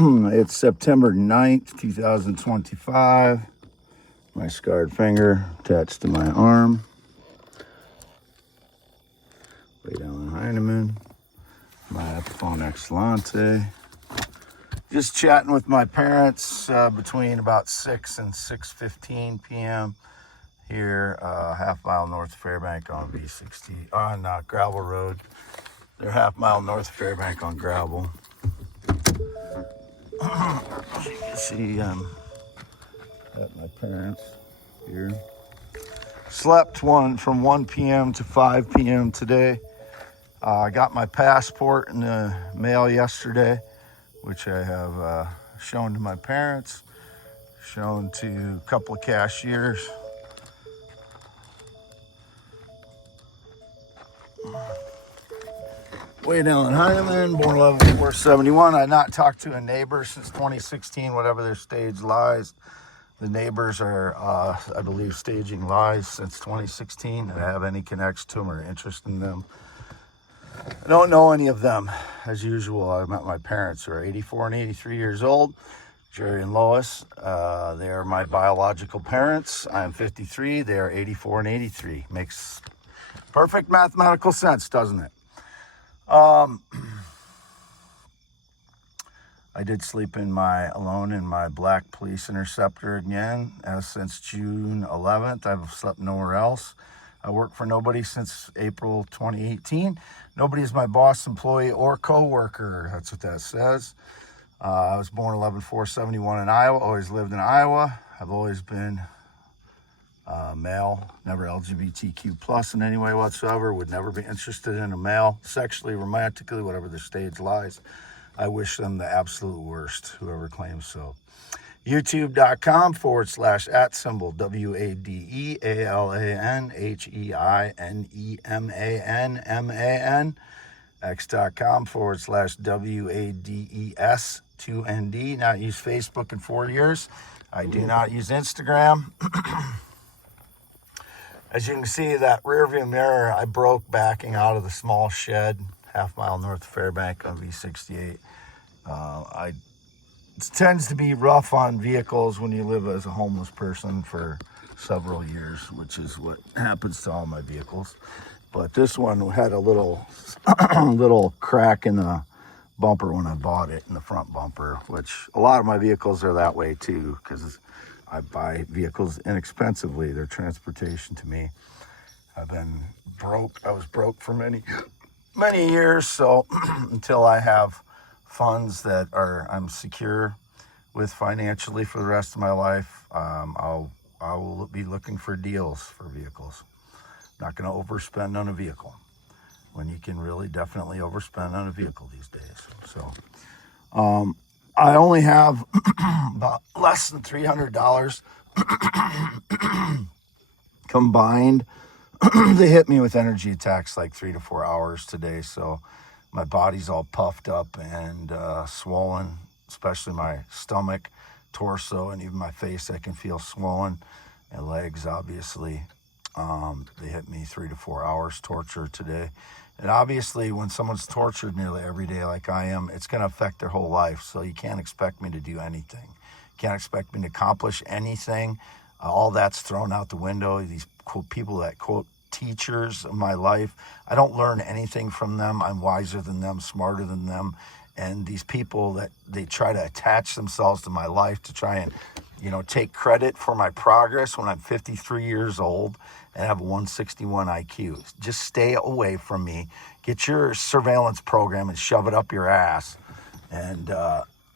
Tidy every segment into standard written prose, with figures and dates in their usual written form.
It's September 9th, 2025. My scarred finger attached to my arm. Lay down Heinemann. My Epiphone Excellente. Just chatting with my parents between about 6 and 6:15 p.m. here, half mile north of Fairbank on V60, on Gravel Road. They're half mile north of Fairbank on gravel. As you can see, got my parents here. Slept from 1 p.m. to 5 p.m. today. I got my passport in the mail yesterday, which I have shown to my parents, shown to a couple of cashiers. Way down in Heinemann, born 11/4/71. I not talked to a neighbor since 2016, whatever their stage lies. The neighbors are, I believe, staging lies since 2016. I have any connection to them or interest in them. I don't know any of them. As usual, I met my parents who are 84 and 83 years old, Jerry and Lois. They are my biological parents. I am 53. They are 84 and 83. Makes perfect mathematical sense, doesn't it? I did sleep alone in my black police interceptor again since June 11th. I've slept nowhere else. I work for nobody since April 2018. Nobody is my boss, employee, or co-worker. That's what that says. I was born 11/4/71 in Iowa. Always lived in Iowa. I've always been male, never LGBTQ plus in any way whatsoever. Would never be interested in a male, sexually, romantically, whatever their stage lies. I wish them the absolute worst, whoever claims so. YouTube.com/@symbol WADELANHEINEMANMAN. X.com/WADES2ND. Not used Facebook in 4 years. I do not use Instagram. As you can see, that rear view mirror I broke backing out of the small shed, half mile north of Fairbank on V68. It tends to be rough on vehicles when you live as a homeless person for several years, which is what happens to all my vehicles. But this one had a little crack in the bumper when I bought it, in the front bumper, which a lot of my vehicles are that way too, because I buy vehicles inexpensively. They're transportation to me. I've been broke. I was broke for many years. So until I have funds that I'm secure with financially for the rest of my life, I will be looking for deals for vehicles. Not going to overspend on a vehicle when you can really definitely overspend on a vehicle these days. So, I only have about less than $300 combined. They hit me with energy attacks like 3 to 4 hours today. So my body's all puffed up and swollen, especially my stomach, torso, and even my face. I can feel swollen. My legs, obviously. They hit me 3 to 4 hours torture today. And obviously, when someone's tortured nearly every day like I am, it's going to affect their whole life. So you can't expect me to do anything. You can't expect me to accomplish anything. All that's thrown out the window. These people that quote teachers of my life, I don't learn anything from them. I'm wiser than them, smarter than them. And these people that they try to attach themselves to my life to try and, take credit for my progress when I'm 53 years old and have a 161 IQ. Just stay away from me. Get your surveillance program and shove it up your ass. And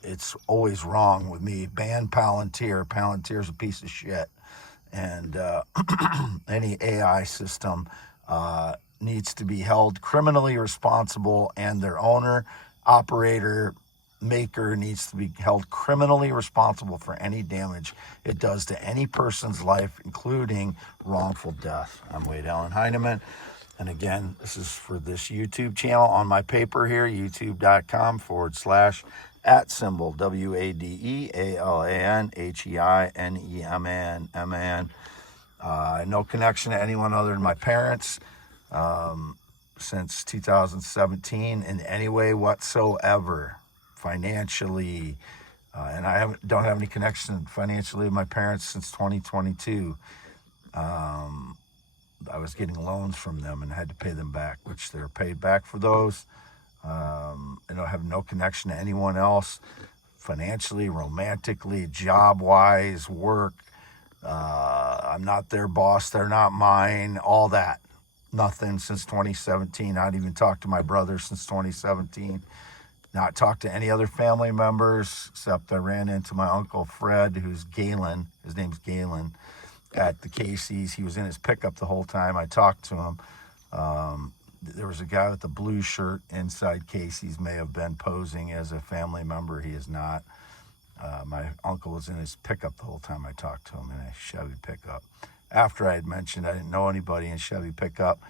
it's always wrong with me. Ban Palantir. Palantir's a piece of shit. And any AI system needs to be held criminally responsible, and their owner, operator, maker needs to be held criminally responsible for any damage it does to any person's life, including wrongful death. I'm Wade Allen Heinemann. And again, this is for this YouTube channel on my paper here, youtube.com/@symbol WADELANHEINEMAN. No connection to anyone other than my parents since 2017 in any way whatsoever. financially, and I don't have any connection financially with my parents since 2022. I was getting loans from them and had to pay them back, which they're paid back for those. I don't have no connection to anyone else financially, romantically, job-wise, work. I'm not their boss. They're not mine. All that. Nothing since 2017. Not even talked to my brother since 2017. Not talked to any other family members, except I ran into my Uncle Fred, who's Galen. His name's Galen, at the Casey's. He was in his pickup the whole time. I talked to him. There was a guy with a blue shirt inside Casey's, may have been posing as a family member. He is not. My uncle was in his pickup the whole time I talked to him, in a Chevy pickup. After I had mentioned I didn't know anybody in Chevy pickup,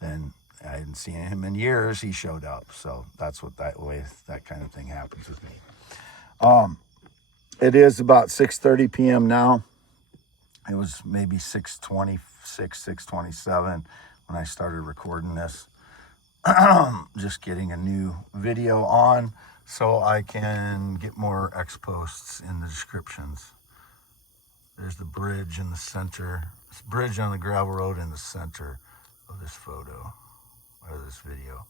then I hadn't seen him in years, he showed up. So that's what that way that kind of thing happens with me. It is about 6:30 p.m. now. It was maybe 6:26, 6:27 when I started recording this. Just getting a new video on so I can get more X posts in the descriptions. There's the bridge in the center. This bridge on the gravel road in the center of this photo, or this video.